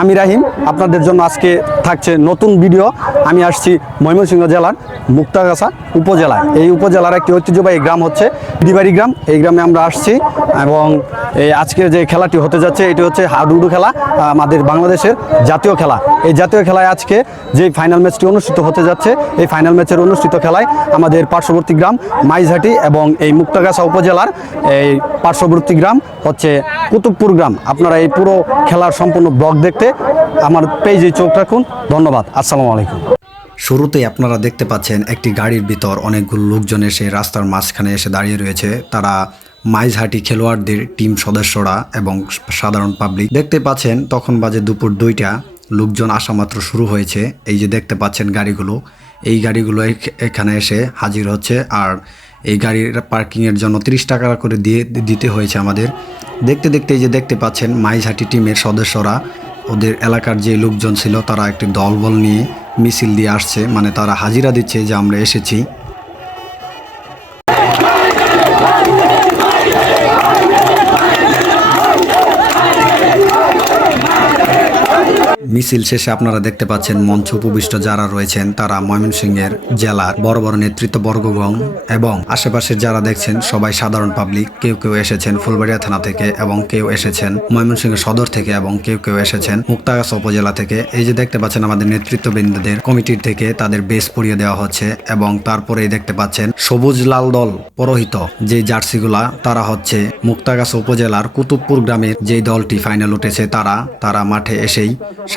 আমি রাহিম আপনাদের জন্য আজকে থাকছে নতুন ভিডিও। আমি আসছি ময়মনসিংহ জেলার মুক্তাগাছা। উপজেলায়। এই উপজেলার একটি ঐতিহ্যবাহী গ্রাম হচ্ছে ডিবাড়ি গ্রাম। এই গ্রামে আমরা আসছি এবং এই আজকের যে খেলাটি হতে যাচ্ছে, এটি হচ্ছে হাডুডু খেলা, আমাদের বাংলাদেশের জাতীয় খেলা। এই জাতীয় খেলায় আজকে যে ফাইনাল ম্যাচটি অনুষ্ঠিত হতে যাচ্ছে, এই ফাইনাল ম্যাচের অনুষ্ঠিত খেলায় আমাদের পার্শ্ববর্তী গ্রাম মাইঝাটি এবং এই মুক্তাগাছা উপজেলার এই পার্শ্ববর্তী গ্রাম হচ্ছে কুতুবপুর গ্রাম। আপনারা এই পুরো খেলার সম্পূর্ণ ব্লগ দেখতে আমার পেজে চোখ রাখুন। ধন্যবাদ। আসসালামু আলাইকুম। শুরুতেই আপনারা দেখতে পাচ্ছেন একটি গাড়ির ভিতর অনেকগুলো লোকজন এসে রাস্তার মাঝখানে এসে দাঁড়িয়ে রয়েছে। তারা মাইজহাটি খেলোয়াড়দের টিম সদস্যরা এবং সাধারণ পাবলিক। দেখতে পাচ্ছেন তখন বাজে দুপুর দুইটা, লোকজন আসা মাত্র শুরু হয়েছে। এই যে দেখতে পাচ্ছেন গাড়িগুলো, এই গাড়িগুলো এখ- এখানে এসে হাজির হচ্ছে। আর এই গাড়ির পার্কিংয়ের জন্য তিরিশ টাকা করে দিয়ে, দিতে হয়েছে আমাদের। দেখতে দেখতে এই যে দেখতে পাচ্ছেন মাইজহাটি টিমের সদস্যরা ওদের এলাকার যে লোকজন ছিল তারা একটি দলবল নিয়ে মিছিল দিয়ে আসছে মানে তারা হাজিরা দিচ্ছে যে আমরা এসেছি। মিছিল শেষে আপনারা দেখতে পাচ্ছেন মঞ্চ উপবিষ্ট যারা রয়েছেন, তারা ময়মনসিংহের জেলার বড় বড় নেতৃত্ব বর্গগণ এবং আশেপাশে যারা দেখছেন, সবাই সাধারণ পাবলিক কেউ কেউ এসেছেন ফুলবাড়িয়া থানা থেকে এবং কেউ এসেছেন ময়মনসিংহ সদর থেকে এবং কেউ কেউ এসেছেন মুক্তাগাছা উপজেলা থেকে। এই যে দেখতে পাচ্ছেন আমাদের নেতৃত্ববৃন্দদের, কমিটির থেকে তাদের বেশ পরিয়ে দেওয়া হচ্ছে এবং তারপরেই দেখতে পাচ্ছেন সবুজ লাল দল পরোহিত। যে জার্সিগুলা, তারা হচ্ছে মুক্তাগাছা উপজেলার কুতুবপুর গ্রামের যেই দলটি ফাইনাল উঠেছে, তারা তারা মাঠে এসেই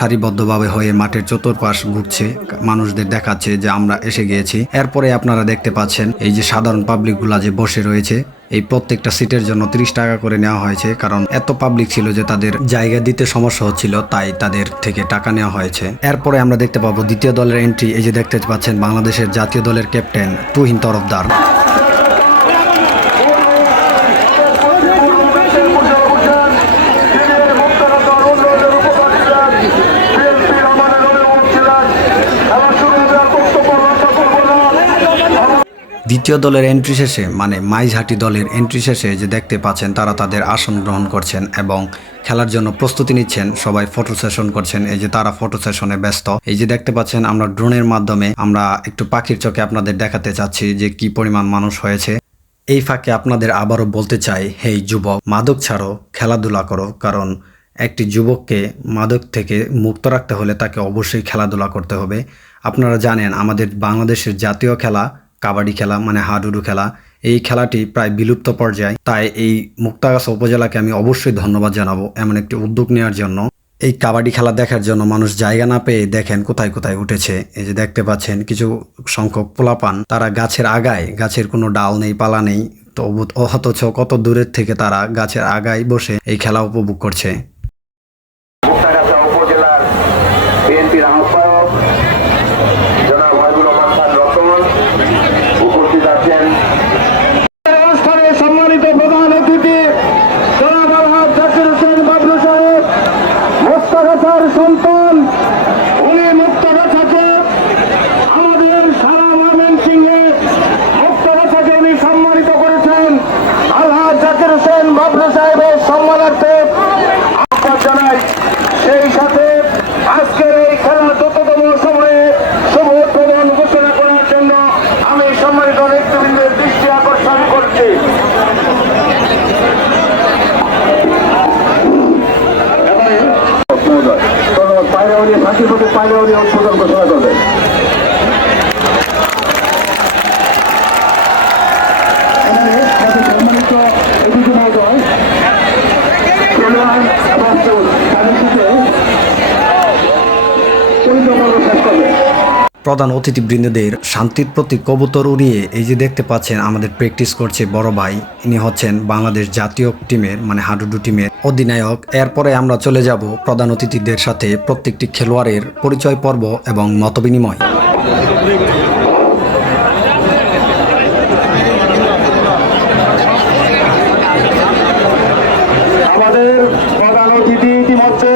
সারিবদ্ধভাবে হয়ে মাঠের চতুর্পাশ ঘুরছে। মানুষদের দেখাচ্ছে যে আমরা এসে গিয়েছি। এরপরে আপনারা দেখতে পাচ্ছেন এই যে সাধারণ পাবলিকগুলা যে বসে রয়েছে, এই প্রত্যেকটা সিটের জন্য 30 টাকা করে নেওয়া হয়েছে। কারণ এত পাবলিক ছিল যে তাদের জায়গা দিতে সমস্যা হচ্ছিল, তাই তাদের থেকে টাকা নেওয়া হয়েছে। এরপরে আমরা দেখতে পাবো দ্বিতীয় দলের এন্ট্রি এই যে দেখতে পাচ্ছেন বাংলাদেশের জাতীয় দলের ক্যাপ্টেন তুহিন তরফদার। দ্বিতীয় দলের এন্ট্রি শেষে মানে মাইজহাটি দলের এন্ট্রি শেষে যে দেখতে পাচ্ছেন, তারা তাদের আসন গ্রহণ করছেন এবং খেলার জন্য প্রস্তুতি নিচ্ছেন। সবাই ফটো সেশন করছেন। এই যে তারা ফটো সেশনে ব্যস্ত। এই যে দেখতে পাচ্ছেন, আমরা ড্রোনের মাধ্যমে আমরা একটু পাখির চোখে আপনাদের দেখাতে চাচ্ছি যে কি পরিমাণ মানুষ হয়েছে। এই ফাঁকে আপনাদের আবারও বলতে চাই হেই যুবক, মাদক ছাড়ো, খেলাধুলা করো। কারণ একটি যুবককে মাদক থেকে মুক্ত রাখতে হলে তাকে অবশ্যই খেলাধুলা করতে হবে। আপনারা জানেন, আমাদের বাংলাদেশের জাতীয় খেলা কাবাডি খেলা মানে হাডুডু খেলা, এই খেলাটি প্রায় বিলুপ্ত পর্যায়ে। তাই এই মুক্তাগাছা উপজেলাকে আমি অবশ্যই ধন্যবাদ জানাব এমন একটি উদ্যোগ নেওয়ার জন্য। এই কাবাডি খেলা দেখার জন্য মানুষ জায়গা না পেয়ে দেখেন কোথায় কোথায় উঠেছে। এই যে দেখতে পাচ্ছেন কিছু সংখ্যক পোলাপান, তারা গাছের আগায়, গাছের কোনো ডাল নেই, পালা নেই। তো অথচ কত দূরের থেকে তারা গাছের আগায় বসে এই খেলা উপভোগ করছে মুক্তাগাছা উপজেলার বিএনপির আহ্বায়ক জনাব মহিবুর রহমান খান রতন উপস্থিত আছেন অনুষ্ঠানে সম্মানিত প্রধান অতিথি জনাব আলহাজ জাকির হোসেন বাবলু সাহেব মুক্তাগাছার সন্তান উনি মুক্তাগাছাকে আমাদের সারা ময়মনসিংহে মুক্তাগাছাকে উনি সম্মানিত করেছেন আলহাজ জাকির হোসেন বাবলু সাহেবের সম্মানার্থে আহ্বান জানাই সেই সাথে আজকের এই খেলার দ্রুততম সময়ে শুভ উদ্বোধন ঘোষণা করার জন্য আমি সম্মানিত নেতৃবৃন্দের দৃষ্টি আকর্ষণ করছি এবারে মহোদয়, ধন্যবাদ। পায়রাউরি ফাঁসির প্রতি পায়রাউরি উদ্বোধন ঘোষণা করবেন এবারে আমাদের সম্মানিত অতিথি মহোদয় খেলোয়াড় এবং কোচ তাদের সাথে পরিকল্পনা শেষ করবে প্রধান অতিথিবৃন্দদের শান্তির প্রতি কবুতর উড়িয়ে এই যে দেখতে পাচ্ছেন, আমাদের প্র্যাকটিস করছে বড় ভাই। ইনি হচ্ছেন বাংলাদেশ জাতীয় টিমের মানে হাডুডু টিমের অধিনায়ক। এরপরে আমরা চলে যাব প্রধান অতিথিদের সাথে প্রত্যেকটি খেলোয়াড়ের পরিচয় পর্ব এবং মতবিনিময় আমাদের প্রধান অতিথি ইতিমধ্যে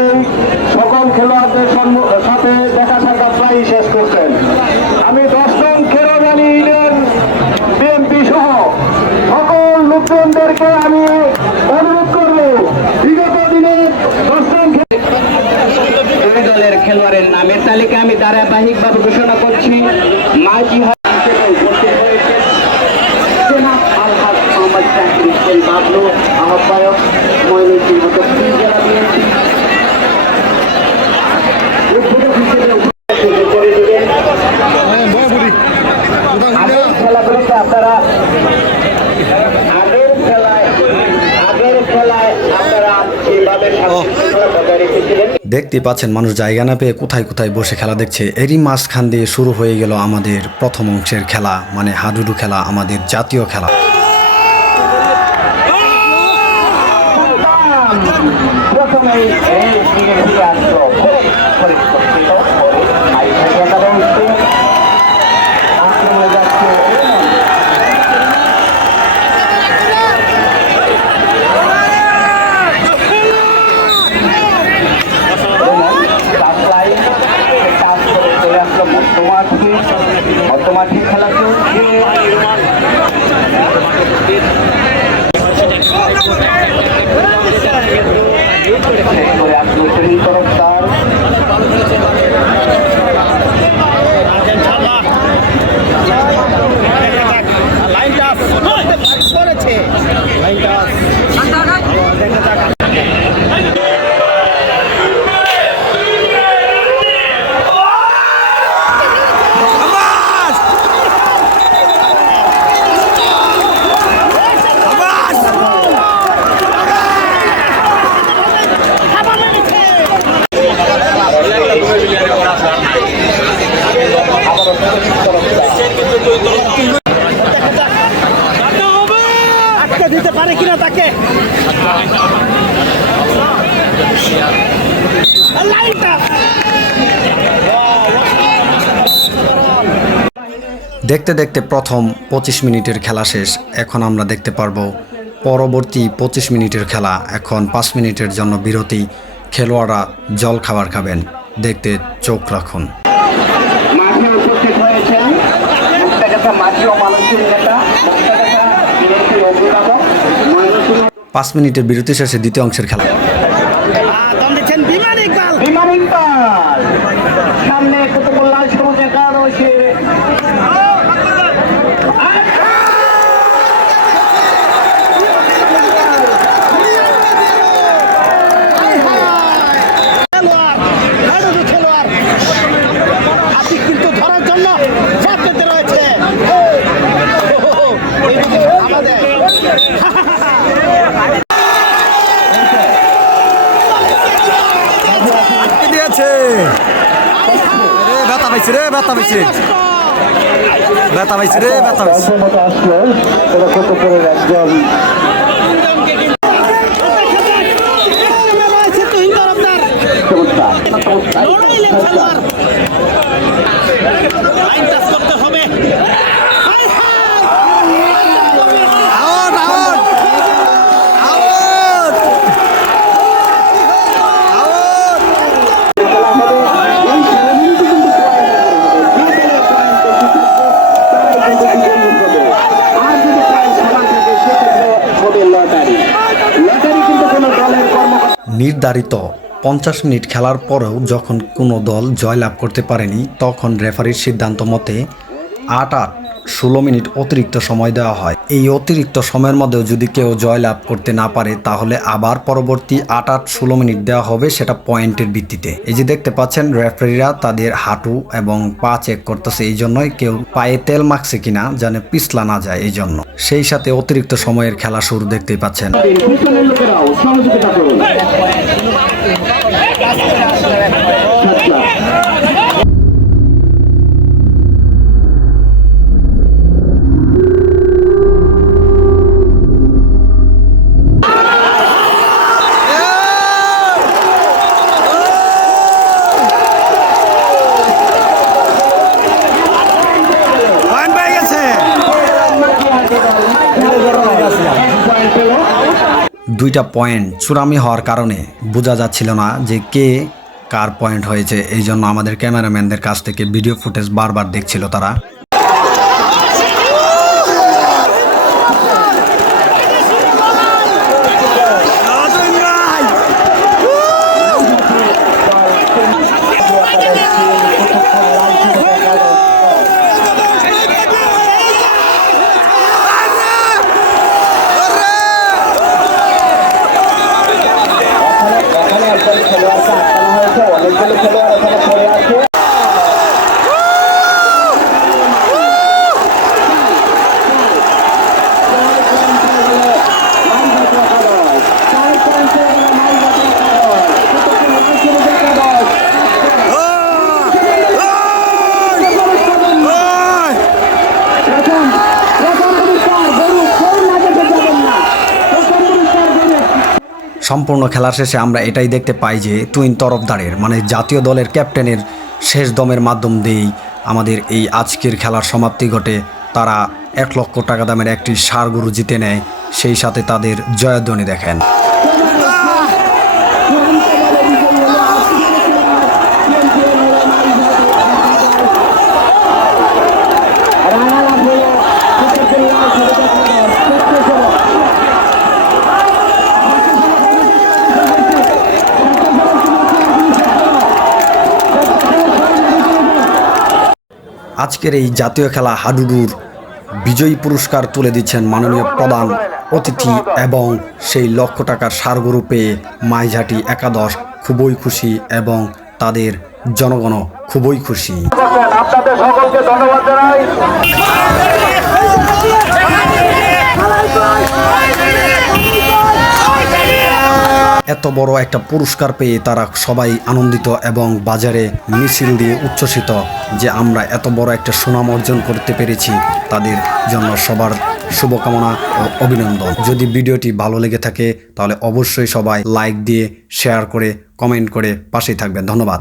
সকল খেলোয়াড়দের সম্মু- সাথে দেখা সাক্ষাৎ প্রায় শেষ করছেন আমি দশ নং খেলোয়াড়ি ইউনিয়ন বিএনপি সহ সকল লোকজনদেরকে আমি অনুরোধ করব বিগত দিনে দশ নং দুই দলের খেলোয়াড়ের নামের তালিকা আমি ধারাবাহিকভাবে ঘোষণা করছি দেখতে পাচ্ছেন মানুষ জায়গা না পেয়ে কোথায় কোথায় বসে খেলা দেখছে। এরই মাঝখান দিয়ে শুরু হয়ে গেল আমাদের প্রথম অংশের খেলা মানে হাডুডু খেলা, আমাদের জাতীয় খেলা প্রথমেই এই দিকে ফিরে আসলো পরিস্থিত আক্রমণে যাচ্ছে বর্তমানে খেলা চলছে করে আসলো সেদিন তরফদার আটকে দিতে পারে কিনা তাকে লাইনটা দেখতে দেখতে প্রথম পঁচিশ মিনিটের খেলা শেষ। এখন আমরা দেখতে পারব পরবর্তী পঁচিশ মিনিটের খেলা। এখন পাঁচ মিনিটের জন্য বিরতি। খেলোয়াড়রা জল খাবার খাবেন। দেখতে চোখ রাখুন। পাঁচ মিনিটের বিরতি শেষে দ্বিতীয় অংশের খেলা দম দিচ্ছেন বিমান ইকবাল বিমান ইকবাল সামনে কুতুবুল্লাহ সবুজ একাদশী খেলোয়াড় হাডুডু খেলোয়াড় আপনি কিন্তু ধরার জন্য চাপ পেতে রয়েছে এইদিকে আমাদের দিয়েছে রে ব্যথা পাইছে রে ব্যথা পাইছে। ব্যথা পাইছে রে ব্যথা পাইছে। অল্প মতো আসলো এটা কতপুরের একজন রয়েছে তুহিন তরফদার চমৎকার লড়াইলেন খেলোয়াড় লাইন টাচ করতে হবে হায় হায়! আউট আউট আউট আউট আর যদি প্রাইজ সমান থাকে সেক্ষেত্রে হবে লটারি লটারি কিন্তু কোনো দলের কর্মকর্তা নির্ধারিত পঞ্চাশ মিনিট খেলার পরেও যখন কোনো দল জয়লাভ করতে পারেনি, তখন রেফারির সিদ্ধান্ত মতে আট আট ষোলো মিনিট অতিরিক্ত সময় দেওয়া হয়। এই অতিরিক্ত সময়ের মধ্যেও যদি কেউ জয়লাভ করতে না পারে, তাহলে আবার পরবর্তী আট আট ষোলো মিনিট দেওয়া হবে সেটা পয়েন্টের ভিত্তিতে। এই যে দেখতে পাচ্ছেন, রেফারিরা তাদের হাঁটু এবং পা চেক করতেছে, এই জন্যই কেউ পায়ে তেল মাখছে কিনা যেন পিছলা না যায়, এই জন্য। সেই সাথে অতিরিক্ত সময়ের খেলা শুরু দেখতেই পাচ্ছেন। দুইটা পয়েন্ট চুরামি হওয়ার কারণে বোঝা যাচ্ছিল না যে কে কার পয়েন্ট হয়েছে। এই জন্য আমাদের ক্যামেরাম্যানদের কাছ থেকে ভিডিও ফুটেজ বারবার দেখছিল তারা। সম্পূর্ণ খেলার শেষে আমরা এটাই দেখতে পাই যে তুইন তরফদারের মানে জাতীয় দলের ক্যাপ্টেনের শেষ দমের মাধ্যম দিয়েই আমাদের এই আজকের খেলার সমাপ্তি ঘটে। তারা এক লক্ষ টাকা দামের একটি সার গরু জিতে নেয়, সেই সাথে তাদের জয়ধ্বনি দেখেন। আজকের এই জাতীয় খেলা হাডুডুর বিজয়ী পুরস্কার তুলে দিচ্ছেন মাননীয় প্রধান অতিথি এবং সেই লক্ষ টাকার সারগরূপে মাইঝাটি একাদশ খুবই খুশি এবং তাদের জনগণ খুবই খুশি। আপনাদের সকলকে ধন্যবাদ জানাই। এত বড় একটা পুরস্কার পেয়ে তারা সবাই আনন্দিত এবং বাজারে মিছিল দিয়ে উচ্ছ্বসিত যে আমরা এত বড় একটা সুনাম অর্জন করতে পেরেছি তাদের জন্য সবার শুভকামনা ও অভিনন্দন। যদি ভিডিওটি ভালো লেগে থাকে, তাহলে অবশ্যই সবাই লাইক দিয়ে, শেয়ার করে, কমেন্ট করে পাশেই থাকবেন। ধন্যবাদ।